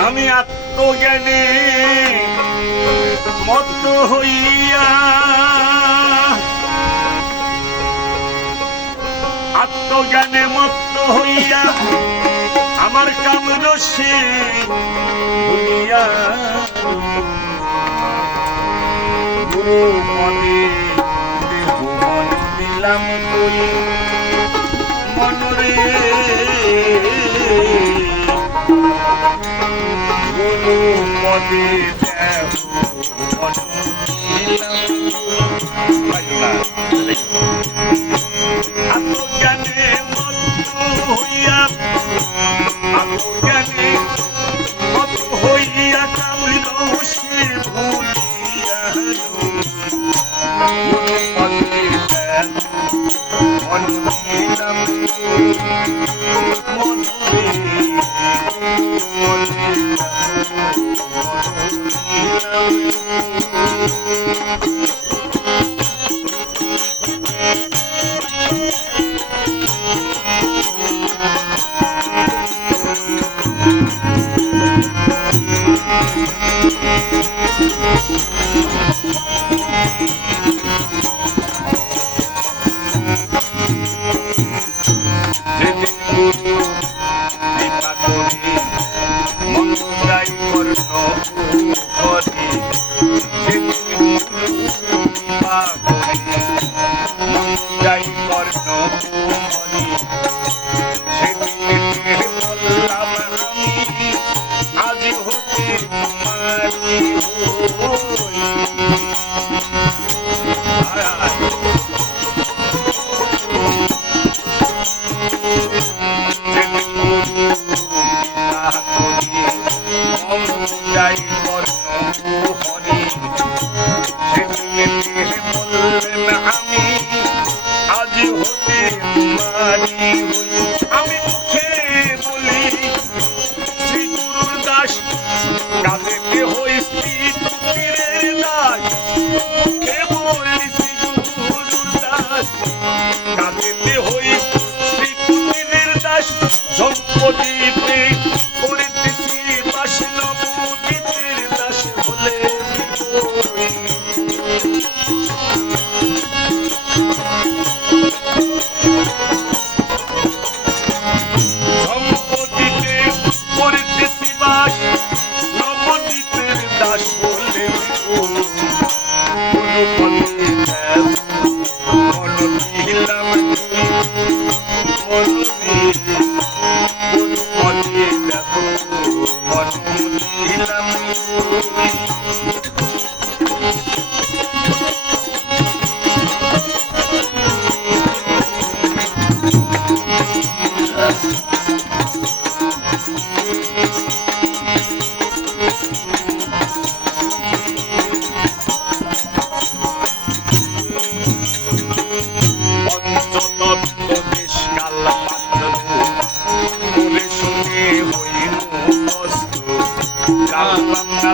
আমি আত্মজ্ঞানে মত্ত হইয়া আত্মজ্ঞানে মত্ত হইয়া আমার কামরসে ভুলিয়া গুরু পদে দেহ মন দিলাম তুই মনরে গুরু পদে দেহ মন দিলাম আত্মজ্ঞানে মত্ত হইয়া আত্মজ্ঞানে মত্ত হইয়া কামরসে ভুলিয়া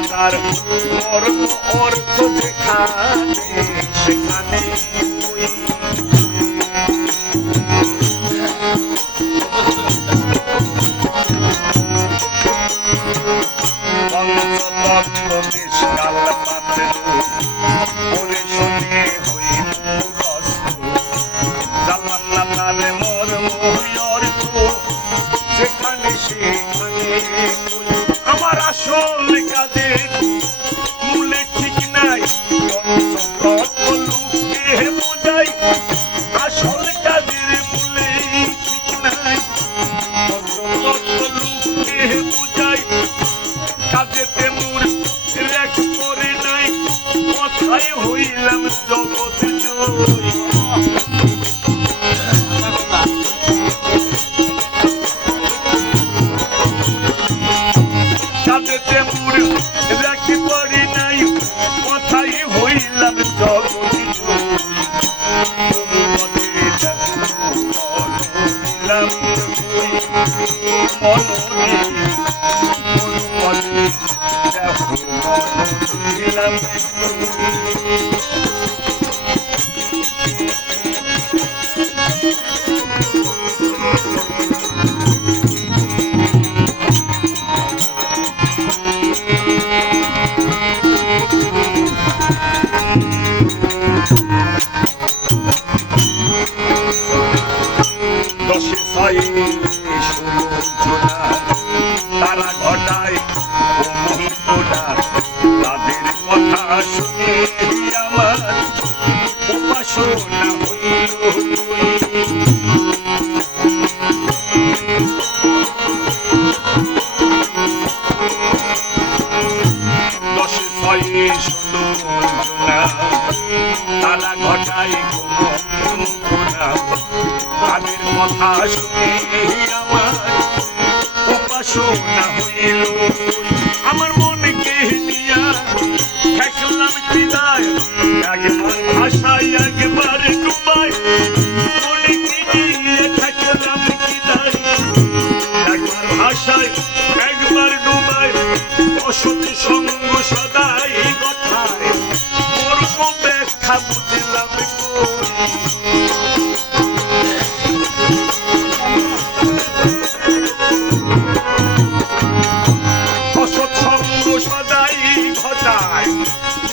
তার মর্ম অর্থ যেখানে সেখানে পঞ্চতত্ত্ব নিষ্কাল পাত্র পরে শুনে হই মুখস্থ জানলাম না তার মর্ম অর্থ যেখানে সেখানে আমার আসল কাজে মূলে ঠিক নাই পঞ্চতত্ত্ব লুকে বোঝাই আসল কাজের মূলে ঠিক নাই পঞ্চতত্ত্ব লুকে বোঝাই কাজেতে মোর রেখ করে নাই কথায় হইলাম জগৎ জয় দশে ছয়ে 16 জনা তারা ঘটায় গুণা তাদের কথা শুনে আমার উপাসনা হইল আমার মনকে নিয়া ঠেকলাম বিদায় একবার ভাষায় একবার ডুবাই মনকে নিয়ে ঠেকলাম বিদায় একবার ভাষায় একবার ডুবাই অসতি সঙ্গ সদাই কথায় মোর ব্যাখ্যা বুঝলাম অসৎ সঙ্গ সদাই ঘটায়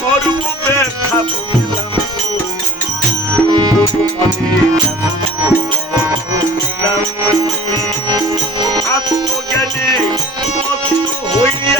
মোর ব্যাখ্যা বুঝলাম আত্মজ্ঞানে মত্ত হইয়া